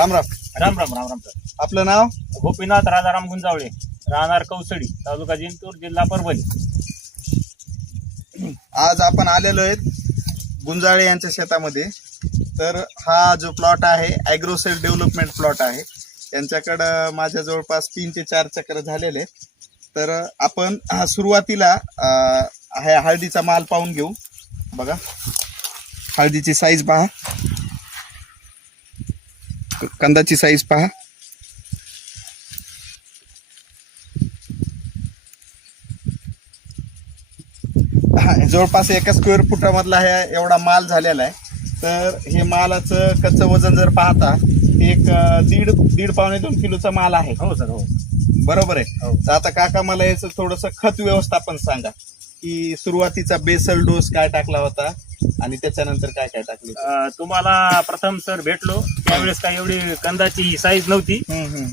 Ram Ram. Ram Ram Ram Ram sir. आपलं नाव? गोपीनाथ राजाराम गुंजावळे राहणार कौसडी तालुका जिंतूर जिल्हा परभणी. आज आपण आलेलो आहेत गुंजाळे यांच्या शेतामध्ये. तर हा जो प्लॉट आहे ॲग्रोसेल डेव्हलपमेंट प्लॉट आहे. यांच्याकडं माझ्या जवळपास तीन ते चार चक्र झालेले आहेत. तर आपण हा सुरुवातीला हळदीचा माल पाहून घेऊ. बघा. हळदीची साईज पहा. कंदाची साईज पहा. जवळपास एका स्क्वेअर फुटामधला हे एवढा माल झालेला आहे. तर हे मालाचं कच्चं वजन जर पाहता एक दीड दीड पावणे दोन किलोचा माल आहे. हो सर हो. बरोबर आहे. हो. तर आता काका मला याचं थोडस खत व्यवस्थापन सांगा की सुरुवातीचा बेसल डोस काय टाकला होता? आणि त्याच्यानंतर काय काय टाकले? अं, तुम्हाला प्रथम सर भेटलो. त्यावेळेस काय एवढी कंदाची साईज नव्हती.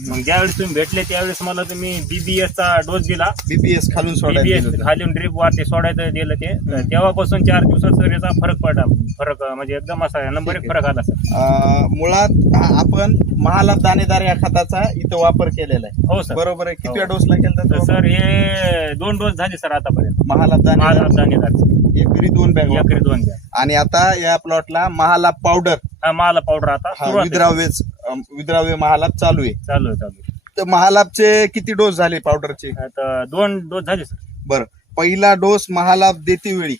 मग ज्यावेळेस तुम्ही भेटले त्यावेळेस मला तुम्ही बीबीएस चा डोस दिला. बीपीएस खालून सोडायला बीबीएस. खालून ड्रीप वर ते सोडायचं दिलं ते. तर तेव्हापासून चार दिवसात सर याचा फरक पडला. फरक अं, म्हणजे एकदम असा नंबर एक. फरक आला सर. अं, मुळात हा, आपण महालाभ दाणेदार या खताचा इथं वापर केलेला आहे. हो सर. बरोबर आहे. किती हो. डोसला केला तर सर हे दोन डोस झाले सर आतापर्यंत. महालाभ दाणेदार. एकरी दोन बॅग एकरी दोन घ्या आणि आता या प्लॉटला महालाभ पावडर हा माला पावडर आता हा सुरुवात आहे. विद्राव्यच अं, विद्राव्य महालाभ चालू आहे. चालू आहे चालू आहे. तर महालाभचे किती डोस झाले पावडरचे आता दोन डोस झाले सर बरं. पहिला डोस महालाभ देते वेळी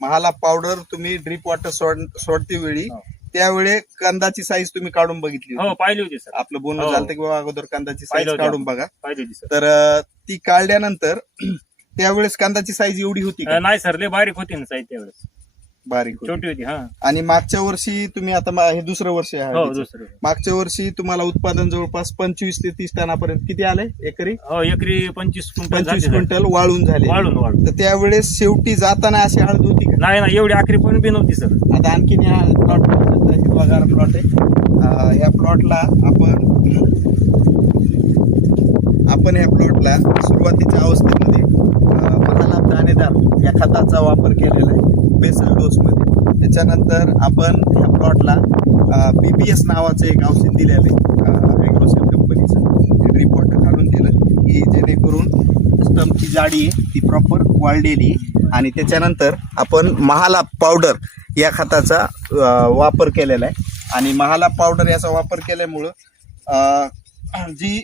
महालाभ पावडर तुम्ही ड्रिप वॉटर सोड सोडते वेळी हो. त्यावेळी कंदाची साईज तुम्ही काढून बघितली हो. पाहिली होती सर आपलं बोलणं हो. झालं की बाबा अगोदर कांदाची साईज पाहिलं होतं काढून बघा. पाहिली होती सर तर अं, ती काढल्यानंतर त्यावेळेस कांदाची साईज एवढी होती का? अं, नाही सर लय बारीक होती ना साईज त्यावेळेस. बारीक होती. छोटी होती हा. आणि मागच्या वर्षी तुम्ही आता मा- हे दुसरं वर्ष आहे हो हळदीचं. दुसरं. मागच्या वर्षी तुम्हाला उत्पादन जवळपास पंचवीस ते तीस टनापर्यंत किती आले एकरी? हो एकरी पंचवीस क्विंटल पंचवीस. क्विंटल वाळून झाले. वाळून तर त्यावेळेस शेवटी जाताना अशी हळद होती का? नाही ना एवढी आखरी पण बी नव्हती सर. आता आणखीन या प्लॉट हिरवागार प्लॉट आहे. अं, ह्या प्लॉटला आपण आपण ह्या प्लॉटला सुरुवातीच्या अवस्थेमध्ये अं, दाणेदार या खताचा वापर केलेला आहे. बेसल डोस मध्ये त्याच्यानंतर आपण ह्या प्लॉटला बीबीएस नावाचं एक औषध दिलेलं आहे. ॲग्रोसेल कंपनीचं ड्रीप वॉटर घालून दिलं की जेणेकरून स्टम्पची जाडी आहे ती प्रॉपर वाढलेली आणि त्याच्यानंतर आपण महालाभ पावडर या खताचा वापर केलेला आहे. आणि महालाभ पावडर याचा वापर केल्यामुळं जी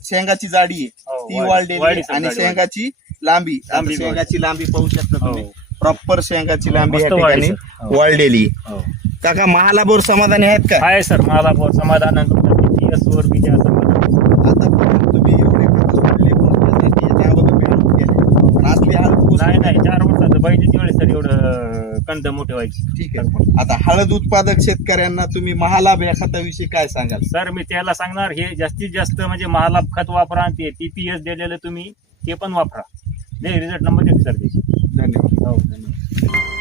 शेंगाची जाडी आहे हो, ती वाढ- वाढलेली आणि शेंगाची लांबी शेंगाची लांबी पाहू शकता हो. तुम्ही प्रॉपर शेंगाची लांबी या मस्त ठिकाणी सर. हो. वाढलेली. हो. काका महालाभवर समाधानी आहेत का? आहे सर. मला बहुत समाधान आहे तुमच्या TPS वर बी त्या समाधान आतापर्यंत तुम्ही एवढे खतं सोडले पोहोचण्यासाठी याच्या अगोदर मेहनत केली पण असली हळद पोचली नाही नाही. चार वर्षाचं वेळेस सर. एवढं कंद मोठे व्हायचे. ठीक आहे. आता हळद उत्पादक शेतकऱ्यांना तुम्ही महालाभ या खताविषयी काय सांगाल? सर मी त्याला सांगणार हे जास्तीत जास्त म्हणजे महालाभ खत वापरा आणि ते टीपीएस दिलेलं तुम्ही ते पण वापरा. ને રિઝલ્ટ નંબર એક કરી દઈશું. ધન્યવાદ. ધન્યવાદ.